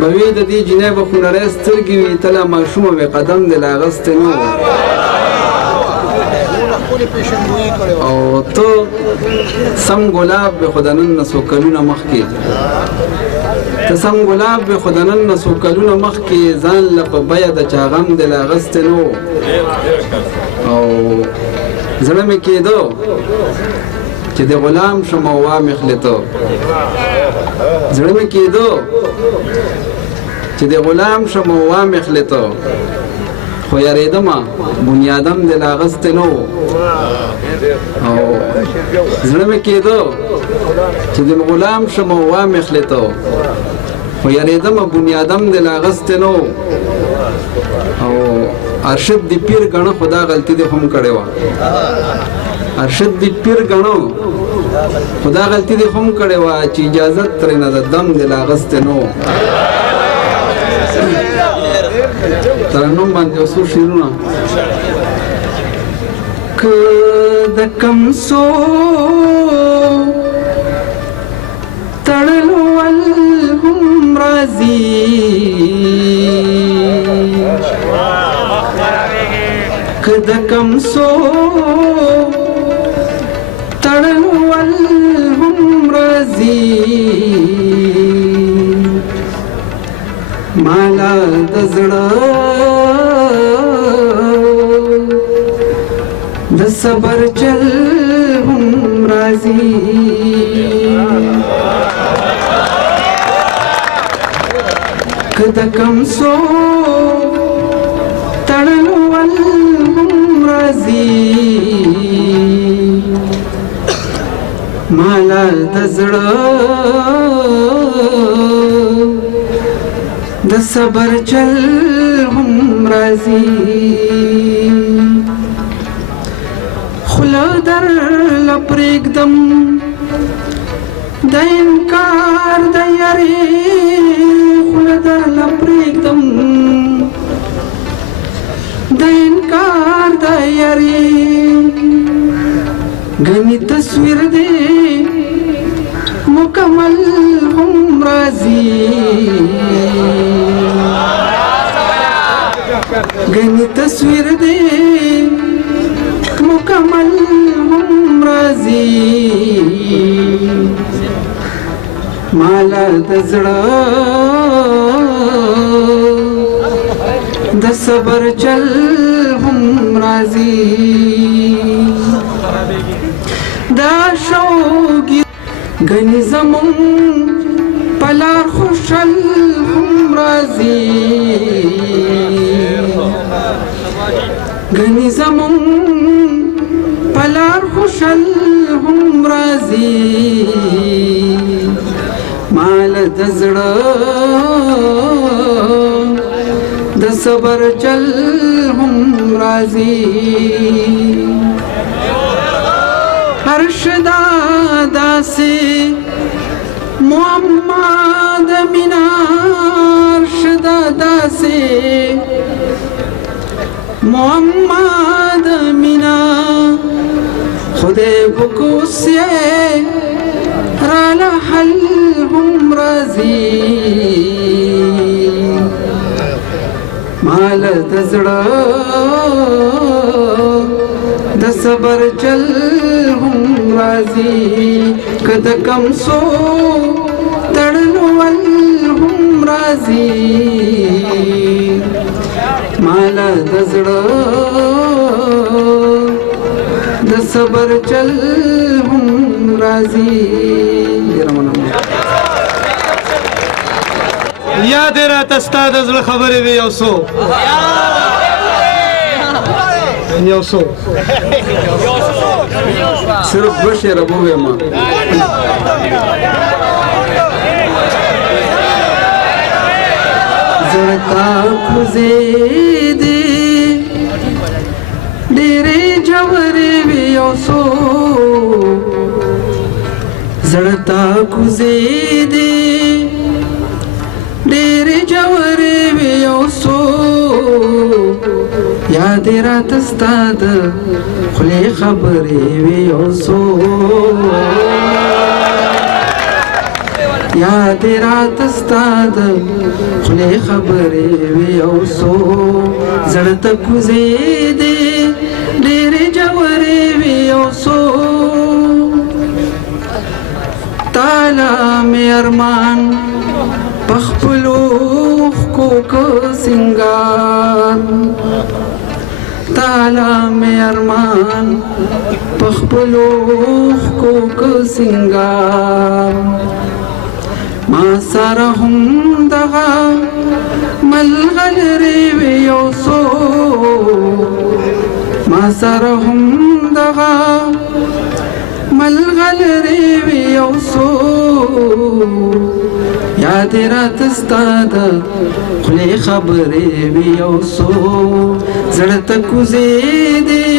به وي د دې جینۍ به خونړۍ سترګې وي تله ماشومه به قدم دې لا اغوستی نه و او ته سم ګلاب به خو د نن نه څو کلونه مخکې ته سم ګلاب به خو د نن نه څو کلونه مخکې ځان له په بیه د چا غم دې لا اغوستی نه و او زړه مې کېدو چې د غلام شم او وامې خلې ته زړه مې کېدو چې د غلام شم او وامې خلې ته خو یارېدمه بنیادم دې لا اغوستی نه و او زړه مې کېدو چې د غلام شم او وامې خلې ته خو یارېدمه بنیادم دې لا اغوستی نه و او ارشد دی پیر ګڼه خو دا غلطي دې هم کړې وه ارشد دی پیر ګڼو خو دا غلطي دې هم کړې وه چې اجازت ترېنه د دم دې لا اغوستی نه و ترنم باندې یو څو شعرونه که د کمسو تړلو ول هم راځي که د کمسو تړلو ول هم راځي مالا د زړه د صبر چل هم راځي که د کمسو تړلو ول هم راځي مالا د زړه د صبر چل هم راځي خوله در لپرېږدم د انکار د یارې خوله در لپرېږدم د انکار د یارې ګنې تصویر دې مکمل هم راځي ګنې تصویر دې مکمل هم راځي مالا د زړه د صبر چل هم راځي دا شوقي ګنې زمون پلار خوشل هم راځي ګنې زمون پلار خوشل هم راځي مال د زړه د صبر چل هم راځي ارشدا داسې محمد مینا ارشدا داسې محمد مینا خدای بکوس یې راله حل هم راځي مال د زړه د صبر چل هم راځي که د کمسو تړلو ول هم راځي مال د زړه د صبر چل هم راځي یاد راته ستا د زړه خبرې وي یو څو صرف دوه شعره به ووایم زړه تا کوزې دي ډېرې ژورې وي یو څو زړه تا کوزې دي ډېرې ژورې وي یو څو یاد راته ستا د خولې خبرې وي یو څو یاد راته ستا د خولې خبرې وي او څو زړه ته کوزې دي ډېرې ژورې وي او څو تاله مې ارمان په خپلو اوښکو که سینګار تاله مې ارمان په خپلو اوښکو که سینګار ما سره هم دغه ملغلرې وي یو څو ما سره هم دغه ملغلرې وي یو څو یاد راته ستا د خولې خبرې وي یو څو زړه ته کوزې دي